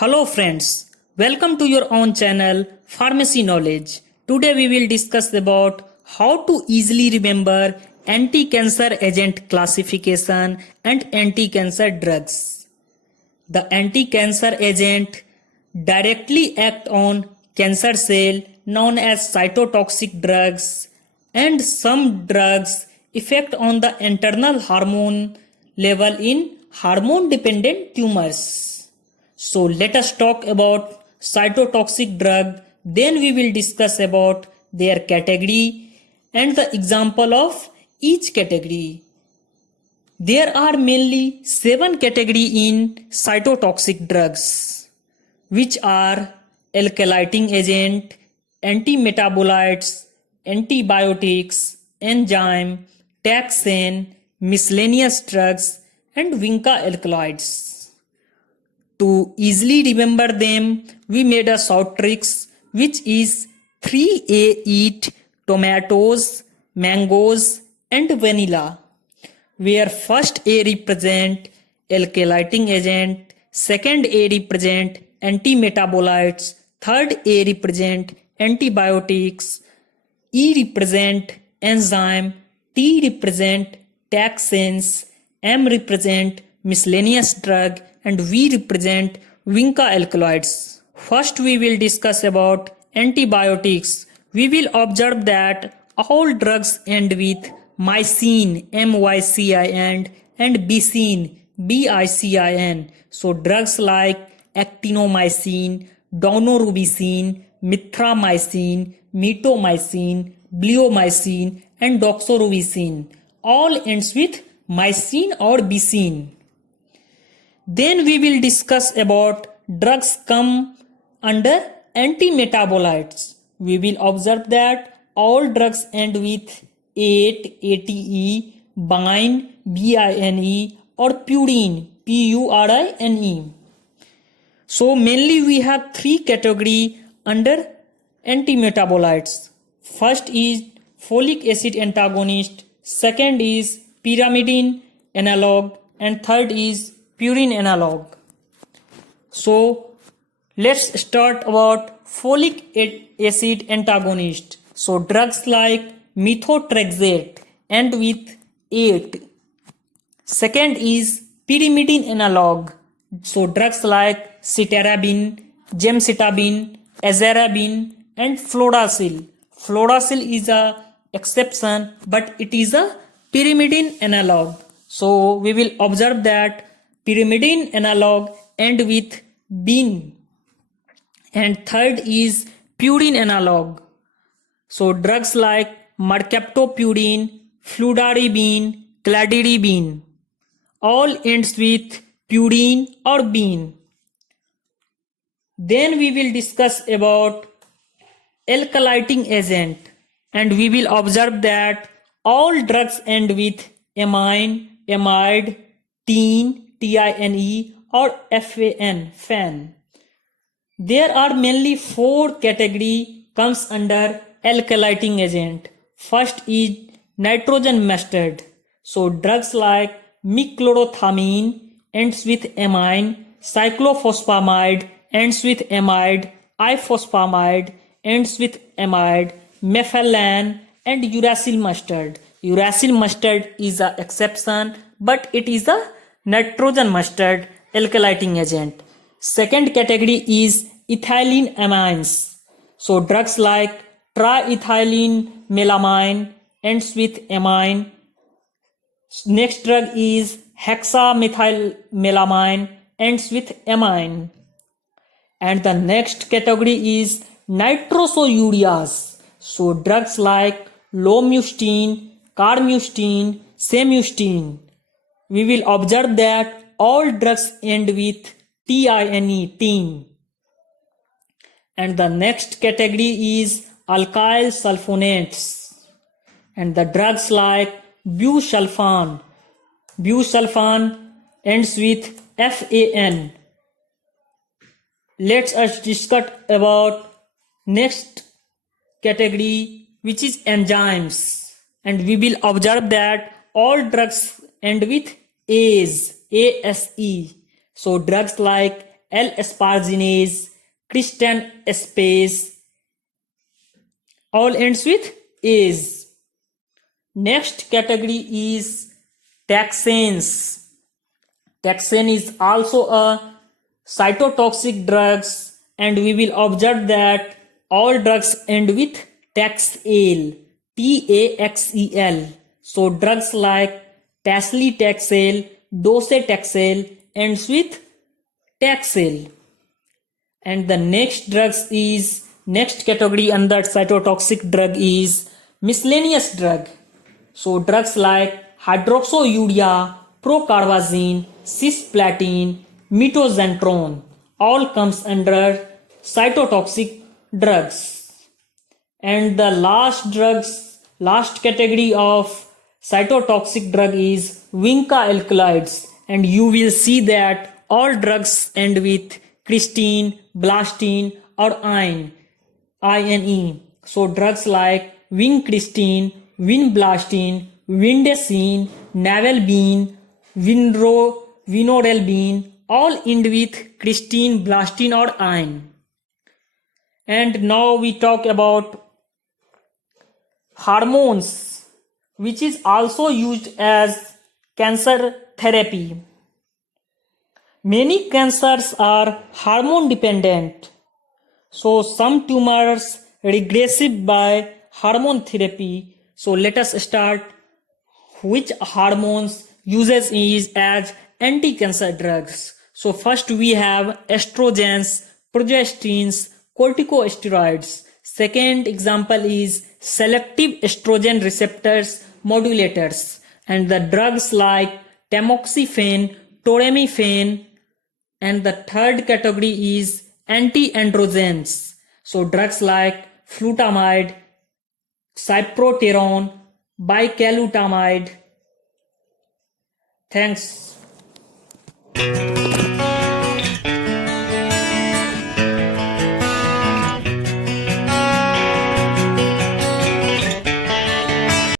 Hello friends, welcome to your own channel Pharmacy Knowledge. Today we will discuss about how to easily remember anti-cancer agent classification and anti-cancer drugs. The anti-cancer agent directly act on cancer cell known as cytotoxic drugs, and some drugs effect on the internal hormone level in hormone dependent tumors. So let us talk about cytotoxic drug, then we will discuss about their category and the example of each category. There are mainly 7 categories in cytotoxic drugs, which are alkylating agent, antimetabolites, antibiotics, enzyme, taxane, miscellaneous drugs, and vinca alkaloids. To easily remember them, we made a short tricks, which is 3A eat tomatoes, mangoes, and vanilla, where first A represent alkylating agent, second A represent antimetabolites, third A represent antibiotics, E represent enzyme, T represent taxanes, M represent miscellaneous drug, and V represent vinca alkaloids. First we will discuss about antibiotics. We will observe that all drugs end with mycin, MYCIN, and bicin, BICIN. So drugs like actinomycin, daunorubicin, mithramycin, mitomycin, bleomycin, and doxorubicin all ends with mycin or bicin. Then we will discuss about drugs come under antimetabolites. We will observe that all drugs end with ate, ate, bine, bine, or purine, purine. So mainly we have 3 categories under antimetabolites. First is folic acid antagonist, second is pyrimidine analog, and third is purine analog. So let's start about folic acid antagonist. So drugs like methotrexate end with 8. Second is pyrimidine analog. So drugs like cytarabine, gemcitabine, azarabine, and fluorouracil. Fluorouracil is a exception, but it is a pyrimidine analog. So we will observe that pyrimidine analog end with bine, and third is purine analog. So drugs like mercaptopurine, fludarabine, cladribine all ends with purine or bine. Then we will discuss about alkylating agent, and we will observe that all drugs end with amine, amide, tine, tine, or fan. There are mainly 4 categories comes under alkylating agent. First is nitrogen mustard. So drugs like miclorothamine ends with amine, cyclophosphamide ends with amide, ifosfamide ends with amide, mephalan, and uracil mustard. Uracil mustard is an exception, but it is a nitrogen mustard alkylating agent. Second category is ethylene amines. So drugs like triethylene melamine ends with amine. Next drug is hexamethyl ends with amine. And the next category is nitrosoureas. So drugs like lomustine, carmustine, semustine. We will observe that all drugs end with tine, tine. And the next category is alkyl sulfonates. And the drugs like busulfan. Busulfan ends with FAN. Let us discuss about next category, which is enzymes. And we will observe that all drugs end with ASE. So drugs like L-asparginase, cristaspase, all ends with ase. Next category is taxanes. Taxane is also a cytotoxic drugs, and we will observe that all drugs end with taxel, Taxel. So drugs like paclitaxel, docetaxel ends with taxel. And the next category under cytotoxic drug is miscellaneous drug. So drugs like hydroxyurea, procarbazine, cisplatin, metoxantrone all comes under cytotoxic drugs. And the last category of cytotoxic drug is vinca alkaloids, and you will see that all drugs end with cysteine, blastine or ine. So drugs like vincristine, vinblastine, vindacine, navalbine, vinorelbine all end with cysteine, blastine or ine. And now we talk about hormones, which is also used as cancer therapy. Many cancers are hormone dependent. So some tumors regressive by hormone therapy. So let us start which hormones uses is as anti-cancer drugs. So first we have estrogens, progestins, corticosteroids. Second example is selective estrogen receptors modulators, and the drugs like tamoxifen, toremifene. And the third category is anti-androgens. So drugs like flutamide, cyproterone, bicalutamide. Thanks.